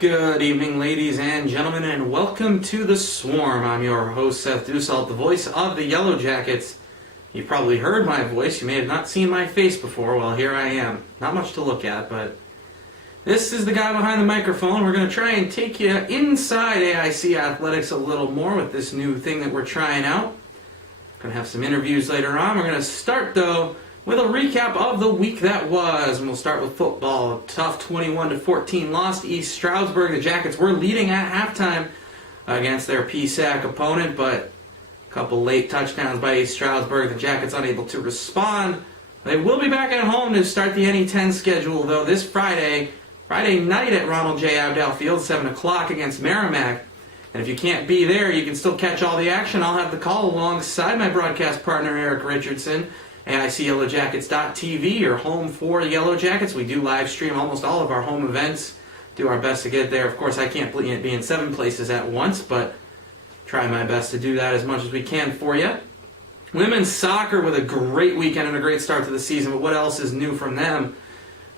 Good evening, ladies and gentlemen, and welcome to The Swarm. I'm your host, Seth Dussault, the voice of the Yellow Jackets. You've probably heard my voice. You may have not seen my face before. Well, here I am. Not much to look at, but this is the guy behind the microphone. We're going to try and take you inside AIC athletics a little more with this new thing that we're trying out. Going to have some interviews later on. We're going to start, though, with a recap of the week that was, and we'll start with football. A tough 21-14 loss to East Stroudsburg. The Jackets were leading at halftime against their PSAC opponent, but a couple late touchdowns by East Stroudsburg. The Jackets unable to respond. They will be back at home to start the NE10 schedule, though, this Friday night at Ronald J. Abdal Field, 7 o'clock against Merrimack. And if you can't be there, you can still catch all the action. I'll have the call alongside my broadcast partner, Eric Richardson. AICYellowJackets.tv, your home for the Yellow Jackets. We do live stream almost all of our home events. Do our best to get there. Of course, I can't be in 7 places at once, but try my best to do that as much as we can for you. Women's soccer with a great weekend and a great start to the season, but what else is new from them?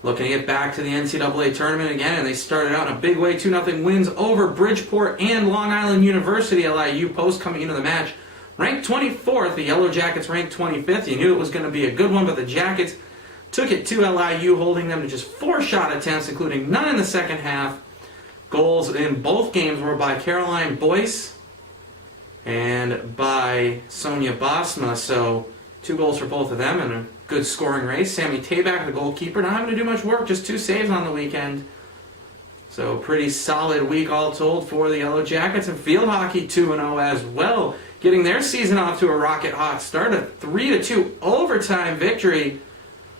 Looking to get back to the NCAA tournament again, and they started out in a big way. 2-0 wins over Bridgeport and Long Island University. LIU Post coming into the match ranked 24th, the Yellow Jackets ranked 25th. You knew it was going to be a good one, but the Jackets took it to LIU, holding them to just 4 shot attempts, including none in the second half. Goals in both games were by Caroline Boyce and by Sonia Bosma, so 2 goals for both of them and a good scoring race. Sammy Tabak, the goalkeeper, not having to do much work, just 2 saves on the weekend. So pretty solid week all told for the Yellow Jackets, and field hockey 2-0 as well, getting their season off to a rocket hot start, a 3-2 overtime victory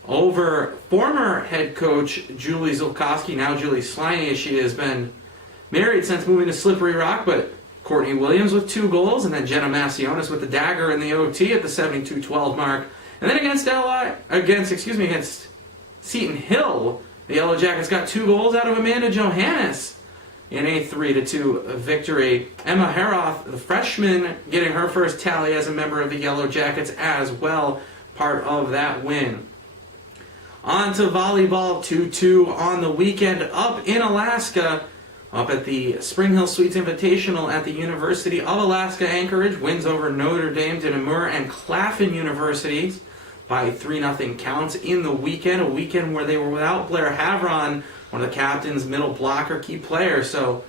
over former head coach Julie Zulkowski, now Julie Sliney, as she has been married since moving to Slippery Rock, but Courtney Williams with 2 goals, and then Jenna Masionis with the dagger in the OT at the 72-12 mark. And then against Seton Hill, the Yellow Jackets got 2 goals out of Amanda Johannes in a 3-2 victory. Emma Heroth, the freshman, getting her first tally as a member of the Yellow Jackets as well, part of that win. On to volleyball, 2-2 on the weekend up in Alaska, up at the Spring Hill Suites Invitational at the University of Alaska Anchorage. Wins over Notre Dame, Dinamur, and Claflin Universities by 3-0 counts in the weekend, a weekend where they were without Blair Havron, one of the captain's middle blocker, key player. So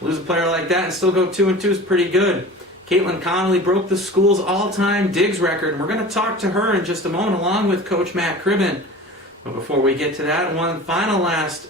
lose a player like that and still go 2-2 is pretty good. Caitlin Connolly broke the school's all-time digs record, and we're going to talk to her in just a moment along with Coach Matt Cribben. But before we get to that, one final last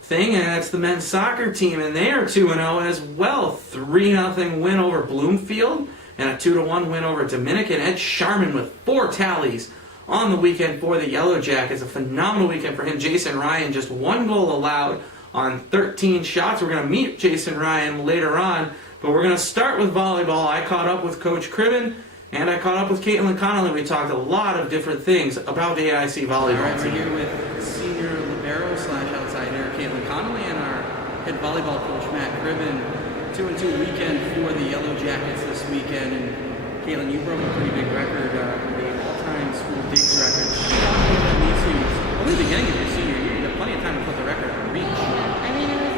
thing, and that's the men's soccer team, and they are 2-0 as well. 3-0 win over Bloomfield and a 2-1 win over Dominican. Ed Sharman with 4 tallies on the weekend for the Yellow Jackets. A phenomenal weekend for him. Jason Ryan, just 1 goal allowed on 13 shots. We're going to meet Jason Ryan later on, but we're going to start with volleyball. I caught up with Coach Cribben, and I caught up with Caitlin Connolly. We talked a lot of different things about the AIC volleyball. All right, we're here with senior libero / outsider Caitlin Connolly and our head volleyball coach Matt Cribben. 2-2 weekend for the Yellow Jackets this weekend, and Caitlin, you broke a pretty big record, the all-time school digs record. Only the beginning of your senior year, you had plenty of time to put the record on reach. Yeah, I mean, it was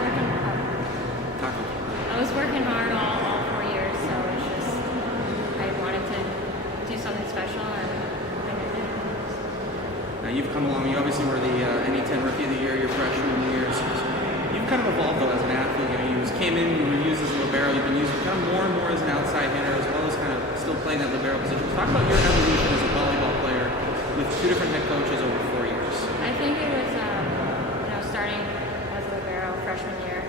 working hard. I was working hard all 4 years, so it's just I wanted to do something special, and I think I did. Now you've come along. You obviously were the NE10 Rookie of the Year your freshman year. So you've kind of evolved though as an athlete. You came in, you were used as a libero. You've been used kind of more and more as an outside hitter, as well as kind of still playing that libero position. Talk about your evolution as a volleyball player with 2 different head coaches over 4 years. I think it was, starting as a libero freshman year.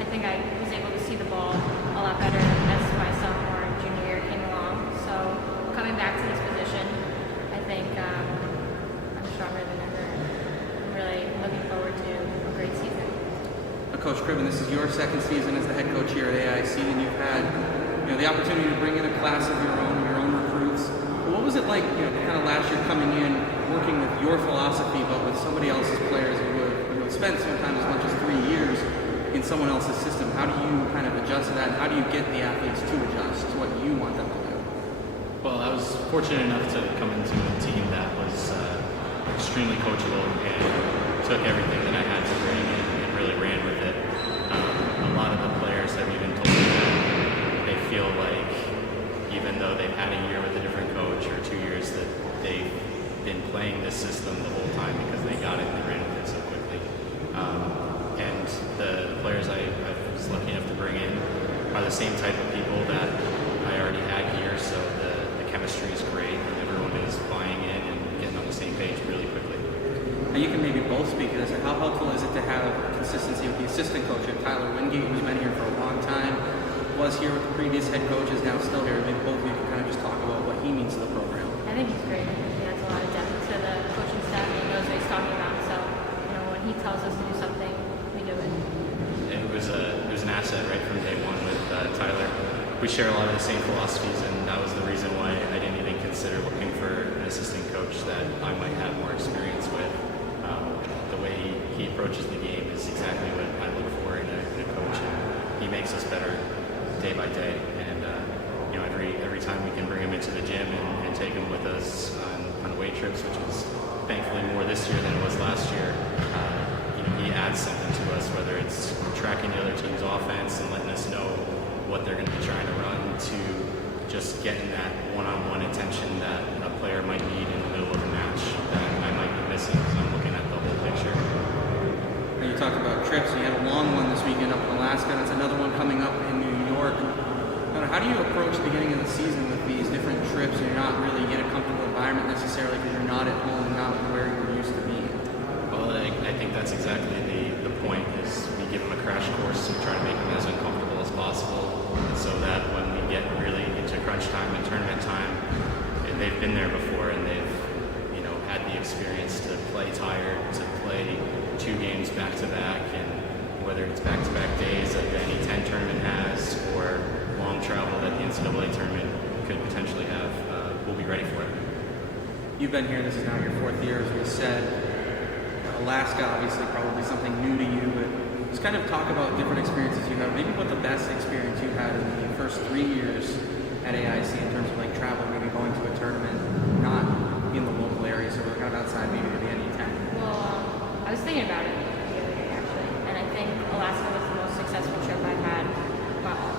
I think I was able to see the ball a lot better as my sophomore and junior year came along. So coming back to this position, I think I'm stronger than ever. I'm really looking forward to a great season. Coach Cribben, this is your 2nd season as the head coach here at AIC, and you've had the opportunity to bring in a class of your own recruits. What was it like, kind of last year coming in, working with your philosophy, but with somebody else's players who have spent sometimes as much as 3 years in someone else's system? How do you kind of adjust to that, and how do you get the athletes to adjust to what you want them to do? Well, I was fortunate enough to come into a team that was extremely coachable and took everything that I had to bring and really ran playing this system the whole time because they got it and they ran with it so quickly. And the players I was lucky enough to bring in are the same type of people that I already had here, so the chemistry is great and everyone is buying in and getting on the same page really quickly. Now you can maybe both speak to this. How helpful is it to have consistency with the assistant coach, Tyler Wingate, who's been here for a long time, was here with the previous head coaches, now still here? Maybe both of you can kind of just talk about what he means to the program. I think he's great. I think he adds a lot of depth to the coaching staff and he knows what he's talking about. So, when he tells us to do something, we do it. It was an asset right from day one with Tyler. We share a lot of the same philosophies, and that was the reason why I didn't even consider looking for an assistant coach that I might have more experience with. The way he approaches the game is exactly what I look for in a coach, and he makes us better day by day. And every time we can bring him into the gym and take him with us on away trips, which is thankfully more this year than it was last year. He adds something to us, whether it's tracking the other team's offense and letting us know what they're going to be trying to run, to just getting that one-on-one attention that a player might need in the middle of a match that I might be missing because I'm looking at the whole picture. Now you talked about trips. You had a long one this weekend up in Alaska. That's another one coming up in New York. How do you approach the beginning of the season with these different trips and you're not really in a comfortable environment necessarily because you're not at home, not where you're used to being? Well, I think that's exactly the point, is we give them a crash course and try to make them as uncomfortable as possible so that when we get really into crunch time and tournament time, and they've been there before and they've had the experience to play tired, to play 2 games back-to-back, and whether it's back-to-back days that the NE10 tournament has or long travel that the NCAA tournament could potentially have, we'll be ready for it. You've been here, this is now your 4th year, as we said. Alaska, obviously, probably something new to you, but just kind of talk about different experiences you have. Maybe what the best experience you had in the first 3 years at AIC in terms of travel, maybe going to a tournament, not in the local area, so we're kind of outside maybe to the NE10. Well, I was thinking about it the other day actually, and I think Alaska was the most successful trip I've had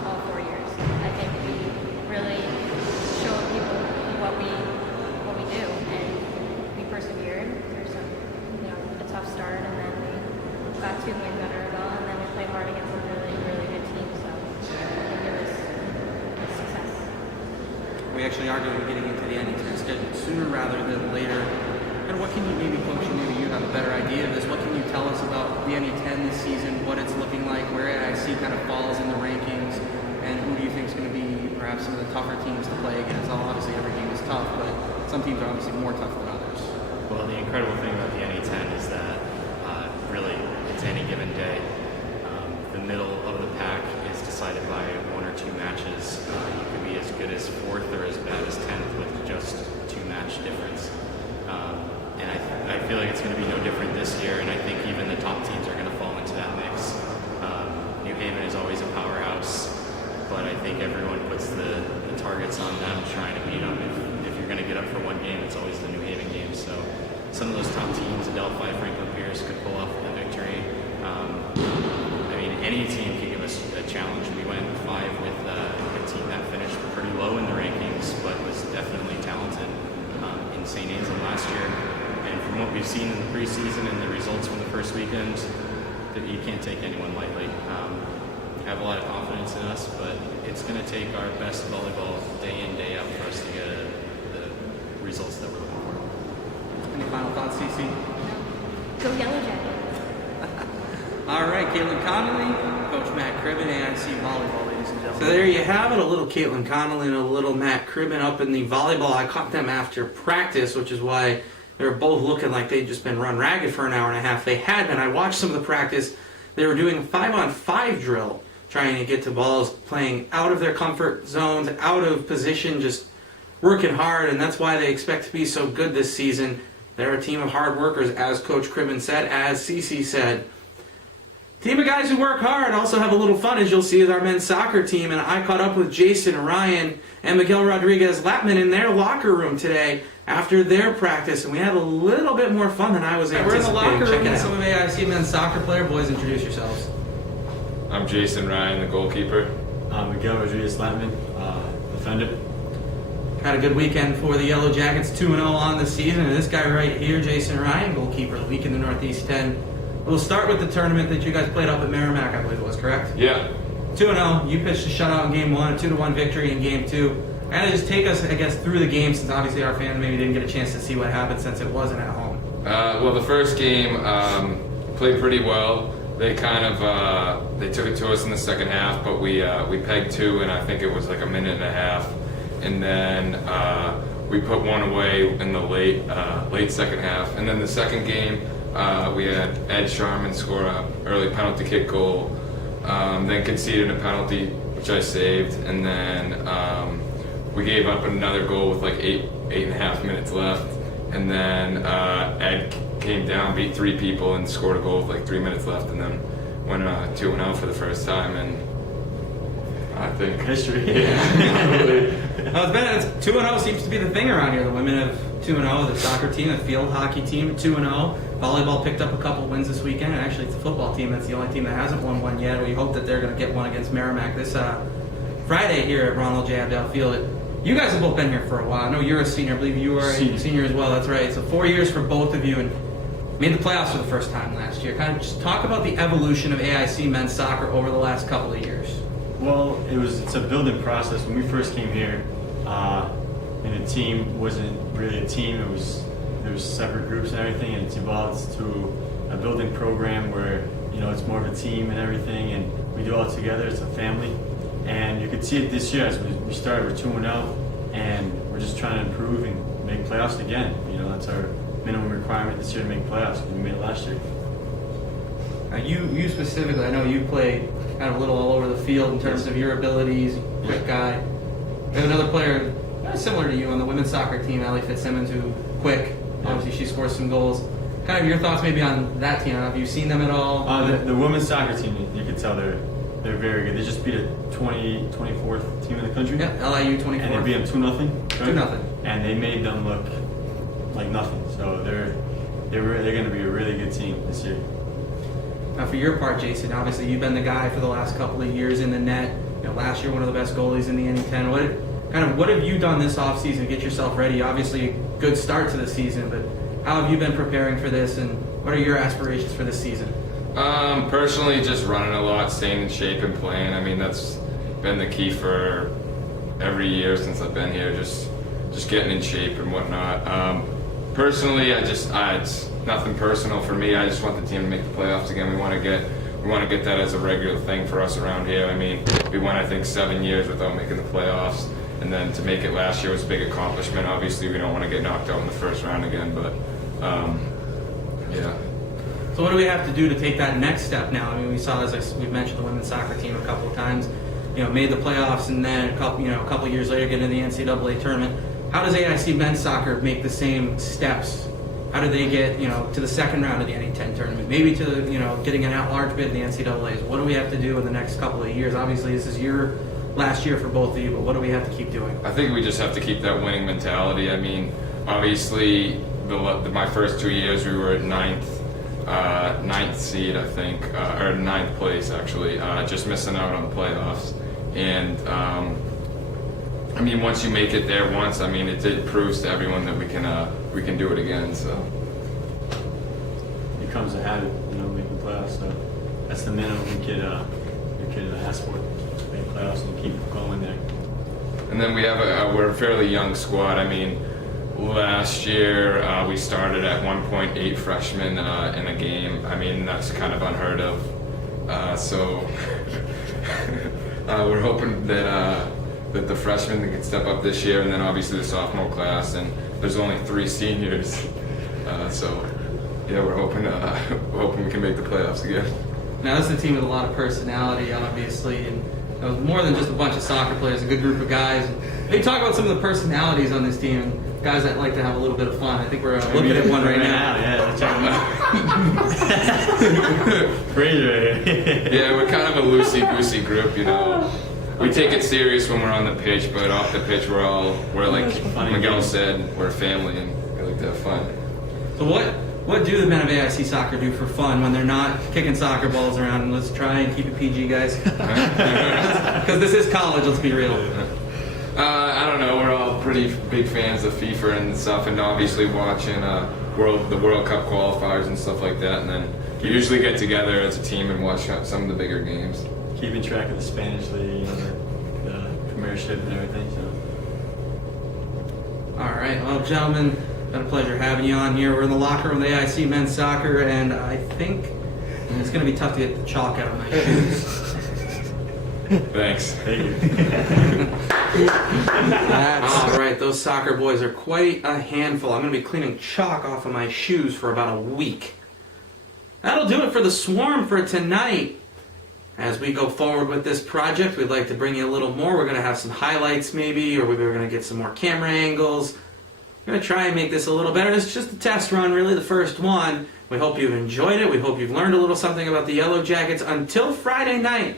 all 4 years. I think we really showed people what we do, and we persevered through some, a tough start, and then we got 2 wins under our belt, and then we played hard against a really, really good team. So I think it was a success. We actually are going to be getting into the NE10 schedule sooner rather than later. And what can you maybe, coaching maybe you have a better idea of this, what can you tell us about the NE10 this season, what it's looking like, where AIC kind of falls in the rankings, and who do you think is going to be perhaps some of the tougher teams to play against? Obviously every game is tough, but some teams are obviously more tough than others. Well, the incredible thing about the NE10 is that really it's any given day. The middle of the pack is decided by 1 or 2 matches. You could be as good as 4th or as bad as 10th with just 2 match difference. And I feel like it's going to be no different this year, and I think even the top teams are going to fall into that mix. New Haven is always a powerhouse, but I think everyone puts the targets on them trying to beat them. If you're going to get up for 1 game, it's always the New Haven game. So some of those top teams, Adelphi, Franklin Pierce, could pull off the victory. Any team can give us a challenge. We went 5 with a team that finished pretty low in the rankings, but was definitely talented in St. Anselm last year. And from what we've seen in the preseason and the results from the first weekend, that you can't take anyone lightly. I have a lot of confidence in us, but it's going to take our best volleyball day in, day out for us to get the results that we're looking for. Any final thoughts, CC? Go Yellow Jackets. All right, Caitlin Connolly, Coach Matt Cribben, AIC Volleyball, ladies and gentlemen. So there you have it, a little Caitlin Connolly and a little Matt Cribben up in the volleyball. I caught them after practice, which is why they were both looking like they'd just been run ragged for an hour and a half. They had been. I watched some of the practice. They were doing a 5-on-5 drill, trying to get to balls, playing out of their comfort zones, out of position, just working hard, and that's why they expect to be so good this season. They're a team of hard workers, as Coach Cribben said, as Cece said. Team of guys who work hard, also have a little fun, as you'll see with our men's soccer team. And I caught up with Jason Ryan and Miguel Rodriguez-Lapman in their locker room today after their practice, and we had a little bit more fun than I was anticipating. We're in the locker room Check it with out. some of AIC men's soccer player. Boys, introduce yourselves. I'm Jason Ryan, the goalkeeper. Miguel Rodriguez-Lapman, defender. Had a good weekend for the Yellow Jackets, 2-0 on the season. And this guy right here, Jason Ryan, goalkeeper of the week in the Northeast 10. We'll start with the tournament that you guys played up at Merrimack, I believe it was, correct? Yeah. 2-0. You pitched a shutout in Game 1, a 2-1 victory in Game 2. Kind of just take us, I guess, through the game, since obviously our fans maybe didn't get a chance to see what happened since it wasn't at home. Well, the first game played pretty well. They kind of they took it to us in the second half, but we pegged two, and I think it was like a minute and a half, and then we put one away in the late second half. And then the second game, we had Ed Sharman score an early penalty kick goal, then conceded a penalty which I saved, and then we gave up another goal with like eight and a half minutes left, and then Ed came down, beat three people, and scored a goal with like 3 minutes left, and then went 2-0 for the first time, and I think history. Yeah. Well, it's 2-0 seems to be the thing around here. The women have 2-0, the soccer team, the field hockey team 2-0. Volleyball picked up a couple wins this weekend, and actually it's the football team that's the only team that hasn't won one yet. We hope that they're going to get one against Merrimack this Friday here at Ronald J. Abdel Field. You guys have both been here for a while. I know you're a senior. I believe you are a senior as well. That's right. So 4 years for both of you, and made the playoffs for the first time last year. Kind of just talk about the evolution of AIC men's soccer over the last couple of years. Well, it's a building process. When we first came here, and the team wasn't really a team. There was separate groups and everything, and it's evolved to a building program where it's more of a team and everything, and we do all together. It's a family. And you could see it this year as we started with 2-0, and we're just trying to improve and make playoffs again. That's our minimum requirement this year to make playoffs. We made it last year. Now you specifically, I know you play kind of a little all over the field in terms of your abilities, quick guy. We have another player similar to you on the women's soccer team, Allie Fitzsimmons, who quick. Obviously, she scores some goals. Kind of your thoughts maybe on that team. Have you seen them at all? The women's soccer team, you can tell they're very good. They just beat a 24th team in the country. Yeah, LIU 24th. And they beat them 2-0. Right? 2-0. And they made them look like nothing. So they're going to be a really good team this year. Now, for your part, Jason, obviously you've been the guy for the last couple of years in the net. Last year one of the best goalies in the NE10. What have you done this offseason to get yourself ready? Obviously, a good start to the season, but how have you been preparing for this, and what are your aspirations for this season? Personally, just running a lot, staying in shape, and playing. I mean, that's been the key for every year since I've been here. Just getting in shape and whatnot. Personally, it's nothing personal for me. I just want the team to make the playoffs again. We want to get that as a regular thing for us around here. I mean, we went, I think, 7 years without making the playoffs, and then to make it last year was a big accomplishment. Obviously, we don't want to get knocked out in the first round again, but yeah. So what do we have to do to take that next step now? I mean, we saw, as we've mentioned, the women's soccer team a couple of times, made the playoffs, and then a couple years later get into the NCAA tournament. How does AIC men's soccer make the same steps? How do they get, to the second round of the NE10 tournament? Maybe to, getting an at-large bid in the NCAAs. What do we have to do in the next couple of years? Obviously, this is your last year for both of you, but what do we have to keep doing? I think we just have to keep that winning mentality. I mean, obviously, my first 2 years we were at ninth seed, I think, or ninth place actually, just missing out on the playoffs. And I mean, once you make it there once, I mean, it proves to everyone that we can do it again. So it becomes a habit, making playoffs. So that's the minimum you could ask for, make playoffs and keep going there. And then we're a fairly young squad. I mean, last year we started at 1.8 freshmen in a game. I mean, that's kind of unheard of. So we're hoping that the freshmen can step up this year, and then obviously the sophomore class, and there's only 3 seniors. So yeah, we're hoping we can make the playoffs again. Now, this is a team with a lot of personality, obviously, and more than just a bunch of soccer players, a good group of guys. Maybe talk about some of the personalities on this team, and guys that like to have a little bit of fun. I think we're looking at one right now. Yeah, check them out. Fraser. Yeah, we're kind of a loosey-goosey group, We take it serious when we're on the pitch, but off the pitch we're like Miguel said, we're a family and we like to have fun. So what do the men of AIC soccer do for fun when they're not kicking soccer balls around? And let's try and keep it PG, guys. Because this is college, let's be real. I don't know. We're all pretty big fans of FIFA and stuff, and obviously watching the World Cup qualifiers and stuff like that. And then we usually get together as a team and watch some of the bigger games. Keeping track of the Spanish league, the Premiership, and everything. So. All right, well, gentlemen, been a pleasure having you on here. We're in the locker room of the AIC men's soccer, and I think it's going to be tough to get the chalk out of my shoes. Thanks. Thank you. All right, those soccer boys are quite a handful. I'm going to be cleaning chalk off of my shoes for about a week. That'll do it for the Swarm for tonight. As we go forward with this project, we'd like to bring you a little more. We're going to have some highlights maybe, or we're going to get some more camera angles. We're going to try and make this a little better. It's just a test run, really, the first one. We hope you've enjoyed it. We hope you've learned a little something about the Yellow Jackets. Until Friday night,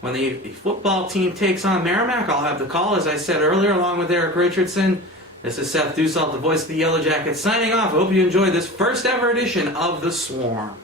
when the football team takes on Merrimack, I'll have the call, as I said earlier, along with Eric Richardson. This is Seth Dussault, the voice of the Yellow Jackets, signing off. I hope you enjoyed this first ever edition of The Swarm.